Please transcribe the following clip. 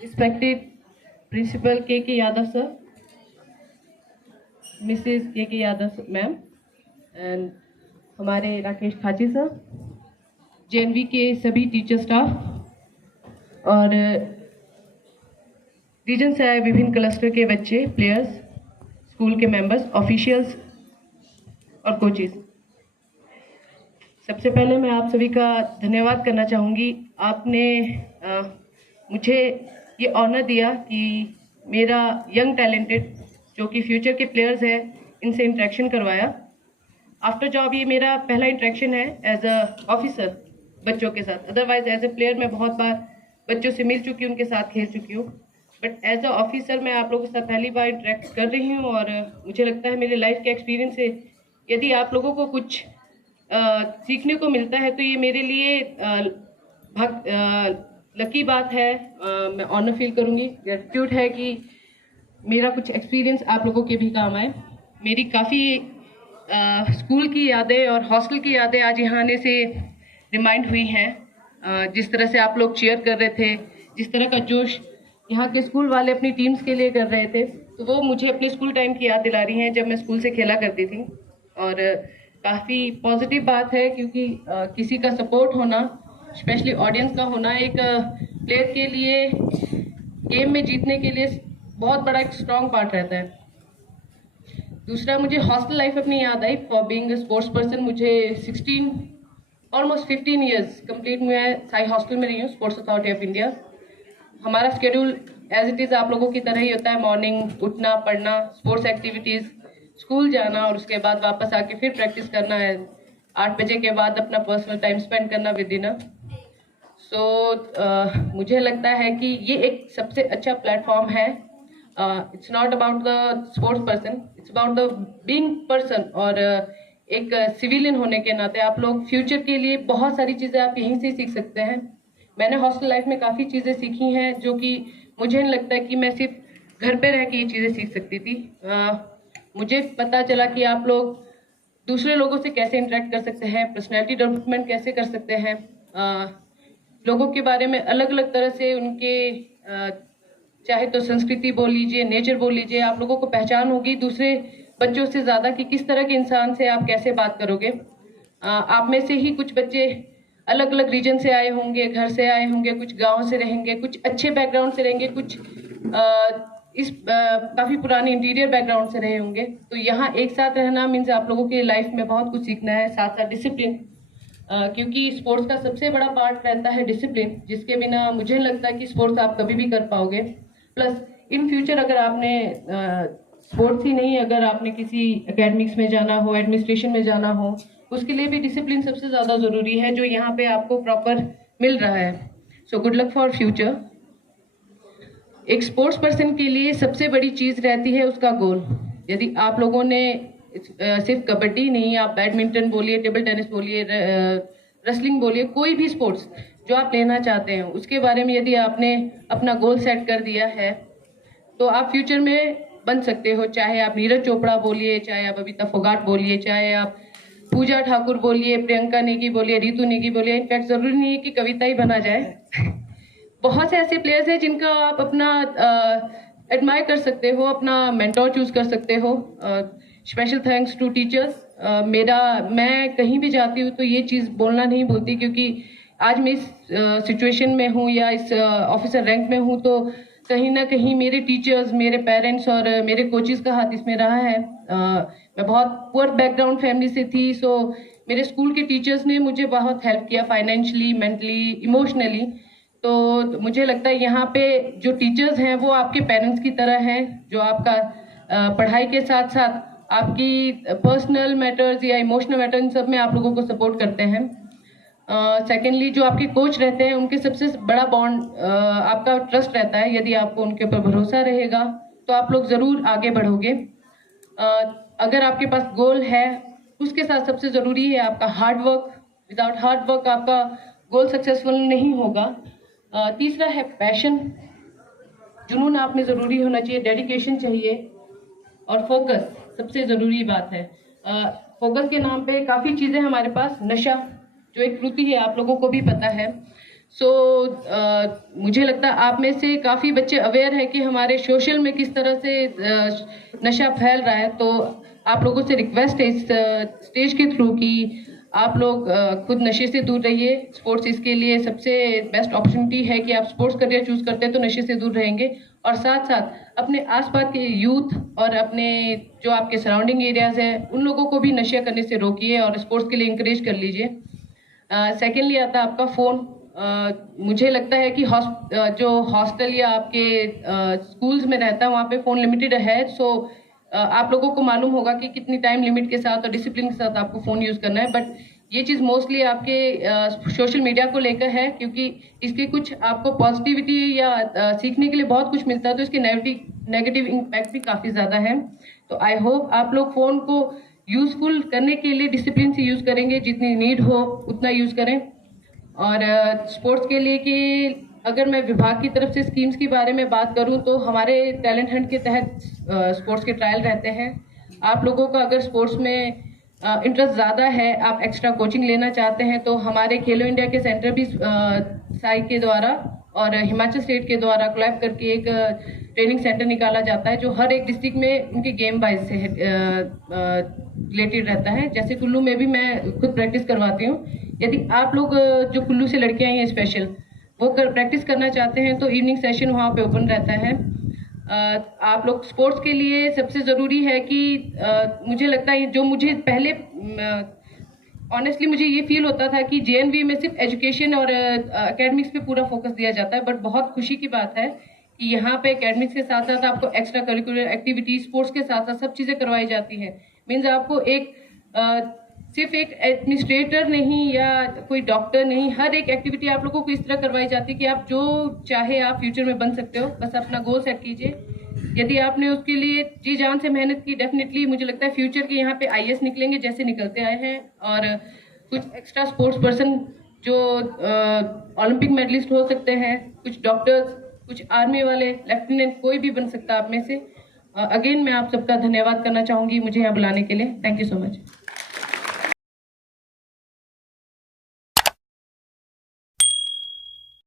Respected Principal K.K. Yadav sir, Mrs. K.K. Yadav ma'am, and हमारे Rakesh Khachi sir, JNV के सभी teacher staff और reason से आए विभिन्न क्लस्टर के बच्चे, प्लेयर्स, स्कूल के मेंबर्स, ऑफिशियल्स और कोचेस, सबसे पहले मैं आप सभी का धन्यवाद करना चाहूँगी। आपने मुझे ये ऑनर दिया कि मेरा यंग टैलेंटेड जो कि फ्यूचर के प्लेयर्स हैं इनसे इंटरेक्शन करवाया। आफ्टर जॉब ये मेरा पहला इंटरेक्शन है एज अ ऑफिसर बच्चों के साथ। अदरवाइज एज अ प्लेयर मैं बहुत बार बच्चों से मिल चुकी हूँ, उनके साथ खेल चुकी हूँ, बट एज अ ऑफिसर मैं आप लोगों के साथ पहली बार इंटरेक्ट कर रही हूँ। और मुझे लगता है मेरे लाइफ के एक्सपीरियंस से यदि आप लोगों को कुछ सीखने को मिलता है तो ये मेरे लिए लकी बात है। मैं ऑनर फील करूँगी, ग्रेटिट्यूड है कि मेरा कुछ एक्सपीरियंस आप लोगों के भी काम आए। मेरी काफ़ी स्कूल की यादें और हॉस्टल की यादें आज यहाँ आने से रिमाइंड हुई हैं। जिस तरह से आप लोग चीयर कर रहे थे, जिस तरह का जोश यहाँ के स्कूल वाले अपनी टीम्स के लिए कर रहे थे, तो वो मुझे अपने स्कूल टाइम की याद दिला रही हैं जब मैं स्कूल से खेला करती थी। और काफ़ी पॉजिटिव बात है क्योंकि किसी का सपोर्ट होना, स्पेशली ऑडियंस का होना, एक प्लेयर के लिए गेम में जीतने के लिए बहुत बड़ा एक स्ट्रॉन्ग पार्ट रहता है। दूसरा, मुझे हॉस्टल लाइफ अपनी याद आई। फॉर बीइंग स्पोर्ट्स पर्सन मुझे 15 ईयर्स कंप्लीट हुए हैं साई हॉस्टल में रही हूँ, स्पोर्ट्स अथॉरिटी ऑफ इंडिया। हमारा शेड्यूल एज इट इज़ आप लोगों की तरह ही होता है। मॉर्निंग उठना, पढ़ना, स्पोर्ट्स एक्टिविटीज़, स्कूल जाना और उसके बाद वापस आके फिर प्रैक्टिस करना है। 8 बजे के बाद अपना पर्सनल टाइम स्पेंड करना विद डिनर। सो मुझे लगता है कि ये एक सबसे अच्छा प्लेटफॉर्म है। It's not about the sports person, it's about the being person. और एक सिविलियन होने के नाते आप लोग फ्यूचर के लिए बहुत सारी चीज़ें आप यहीं से सीख सकते हैं। मैंने हॉस्टल लाइफ में काफ़ी चीज़ें सीखी हैं जो कि मुझे नहीं लगता कि मैं सिर्फ घर पे रह के ये चीज़ें सीख सकती थी। मुझे पता चला कि आप लोग दूसरे लोगों से कैसे इंटरेक्ट कर सकते हैं, पर्सनैलिटी डेवलपमेंट कैसे कर सकते हैं, लोगों के बारे में अलग अलग तरह से उनके चाहे तो संस्कृति बोल लीजिए, नेचर बोल लीजिए, आप लोगों को पहचान होगी दूसरे बच्चों से ज़्यादा कि किस तरह के इंसान से आप कैसे बात करोगे। आप में से ही कुछ बच्चे अलग अलग रीजन से आए होंगे, घर से आए होंगे, कुछ गांव से रहेंगे, कुछ अच्छे बैकग्राउंड से रहेंगे, कुछ काफ़ी पुराने इंटीरियर बैकग्राउंड से रहे होंगे। तो यहाँ एक साथ रहना मीन्स आप लोगों के लाइफ में बहुत कुछ सीखना है, साथ साथ डिसिप्लिन, क्योंकि स्पोर्ट्स का सबसे बड़ा पार्ट रहता है डिसिप्लिन, जिसके बिना मुझे नहीं लगता कि स्पोर्ट्स आप कभी भी कर पाओगे। प्लस इन फ्यूचर अगर आपने स्पोर्ट्स ही नहीं, अगर आपने किसी एकेडमिक्स में जाना हो, एडमिनिस्ट्रेशन में जाना हो, उसके लिए भी डिसिप्लिन सबसे ज़्यादा ज़रूरी है, जो यहाँ पे आपको प्रॉपर मिल रहा है। So good luck for future. एक स्पोर्ट्स पर्सन के लिए सबसे बड़ी चीज़ रहती है उसका गोल। यदि आप लोगों ने सिर्फ कबड्डी नहीं, आप बैडमिंटन बोलिए, टेबल टेनिस बोलिए, रेसलिंग बोलिए, कोई भी स्पोर्ट्स जो आप लेना चाहते हैं उसके बारे में यदि आपने अपना गोल सेट कर दिया है तो आप फ्यूचर में बन सकते हो। चाहे आप नीरज चोपड़ा बोलिए, चाहे आप बबीता फोगाट बोलिए, चाहे आप पूजा ठाकुर बोलिए, प्रियंका नेगी बोलिए, रितु नेगी बोलिए। इनफैक्ट ज़रूरी नहीं है कि कविता ही बना जाए। बहुत से ऐसे प्लेयर्स हैं जिनका आप अपना एडमायर कर सकते हो, अपना मेंटोर चूज कर सकते हो। Special thanks to teachers. मैं कहीं भी जाती हूँ तो ये चीज़ बोलना नहीं भूलती, क्योंकि आज मैं इस सिचुएशन में हूँ या इस ऑफिसर रैंक में हूँ तो कहीं ना कहीं मेरे टीचर्स, मेरे पेरेंट्स और मेरे कोचेस का हाथ इसमें रहा है। मैं बहुत पुअर बैकग्राउंड फैमिली से थी, सो मेरे स्कूल के टीचर्स ने मुझे बहुत हेल्प किया फाइनेंशियली, मेंटली, इमोशनली। तो मुझे लगता है यहाँ पे जो टीचर्स हैं वो आपके पेरेंट्स की तरह हैं, जो आपका पढ़ाई के साथ साथ आपकी पर्सनल मैटर्स या इमोशनल मैटर्स, इन सब में आप लोगों को सपोर्ट करते हैं। सेकेंडली जो आपके कोच रहते हैं उनके सबसे बड़ा बॉन्ड आपका ट्रस्ट रहता है। यदि आपको उनके ऊपर भरोसा रहेगा तो आप लोग ज़रूर आगे बढ़ोगे। अगर आपके पास गोल है, उसके साथ सबसे ज़रूरी है आपका hard work. Without hard work आपका गोल सक्सेसफुल नहीं होगा। तीसरा है पैशन, जुनून आप में ज़रूरी होना चाहिए, डेडिकेशन चाहिए, और फोकस सबसे ज़रूरी बात है। फोकस के नाम पे काफ़ी चीज़ें हमारे पास, नशा जो एक प्रवृत्ति है आप लोगों को भी पता है, मुझे लगता है आप में से काफ़ी बच्चे अवेयर हैं कि हमारे सोशल में किस तरह से नशा फैल रहा है। तो आप लोगों से रिक्वेस्ट है इस स्टेज के थ्रू कि आप लोग खुद नशे से दूर रहिए। स्पोर्ट्स इसके लिए सबसे बेस्ट अपॉर्चुनिटी है कि आप स्पोर्ट्स करियर चूज करते हैं तो नशे से दूर रहेंगे, और साथ साथ अपने आसपास के यूथ और अपने जो आपके सराउंडिंग एरियाज है उन लोगों को भी नशे करने से रोकिए और स्पोर्ट्स के लिए इंकरेज कर लीजिए। सेकेंडली आता है आपका फ़ोन। मुझे लगता है कि जो हॉस्टल या आपके स्कूल्स में रहता है वहाँ पे फ़ोन लिमिटेड है। आप लोगों को मालूम होगा कि कितनी टाइम लिमिट के साथ और डिसिप्लिन के साथ आपको फ़ोन यूज़ करना है। बट ये चीज़ मोस्टली आपके सोशल मीडिया को लेकर है, क्योंकि इसके कुछ आपको पॉजिटिविटी या सीखने के लिए बहुत कुछ मिलता है, तो इसके नेगेटिव इम्पैक्ट भी काफ़ी ज़्यादा है। तो आई होप आप लोग फ़ोन को यूज़फुल करने के लिए डिसिप्लिन से यूज़ करेंगे, जितनी नीड हो उतना यूज़ करें। और स्पोर्ट्स के लिए कि अगर मैं विभाग की तरफ से स्कीम्स के बारे में बात करूं तो हमारे टैलेंट हंट के तहत स्पोर्ट्स के ट्रायल रहते हैं। आप लोगों का अगर स्पोर्ट्स में इंटरेस्ट ज़्यादा है, आप एक्स्ट्रा कोचिंग लेना चाहते हैं, तो हमारे खेलो इंडिया के सेंटर भी साई के द्वारा और हिमाचल स्टेट के द्वारा कोलैब करके एक ट्रेनिंग सेंटर निकाला जाता है जो हर एक डिस्ट्रिक्ट में उनके गेम वाइज से रिलेटेड रहता है। जैसे कुल्लू में भी मैं खुद प्रैक्टिस करवाती हूँ। यदि आप लोग जो कुल्लू से लड़कियाँ आई हैं स्पेशल, वो प्रैक्टिस करना चाहते हैं तो इवनिंग सेशन वहाँ पे ओपन रहता है। आप लोग स्पोर्ट्स के लिए सबसे ज़रूरी है कि मुझे लगता है जो मुझे पहले ऑनेस्टली मुझे ये फील होता था कि जेएनवी में सिर्फ एजुकेशन और एकेडमिक्स पे पूरा फोकस दिया जाता है, बट बहुत खुशी की बात है कि यहाँ पे एकेडमिक्स के साथ साथ आपको एक्स्ट्रा करिकुलर एक्टिविटी स्पोर्ट्स के साथ साथ सब चीज़ें करवाई जाती हैं। मीन्स आपको सिर्फ एक एडमिनिस्ट्रेटर नहीं या कोई डॉक्टर नहीं, हर एक एक्टिविटी आप लोगों को इस तरह करवाई जाती है कि आप जो चाहे आप फ्यूचर में बन सकते हो। बस अपना गोल सेट कीजिए। यदि आपने उसके लिए जी जान से मेहनत की, डेफिनेटली मुझे लगता है फ्यूचर के यहाँ पे आईएएस निकलेंगे जैसे निकलते आए हैं। और कुछ एक्स्ट्रा स्पोर्ट्स पर्सन जो ओलंपिक मेडलिस्ट हो सकते हैं, कुछ डॉक्टर्स, कुछ आर्मी वाले, लेफ्टिनेंट, कोई भी बन सकता है आप में से। अगेन मैं आप सबका धन्यवाद करना चाहूँगी मुझे यहाँ बुलाने के लिए। Thank you so much.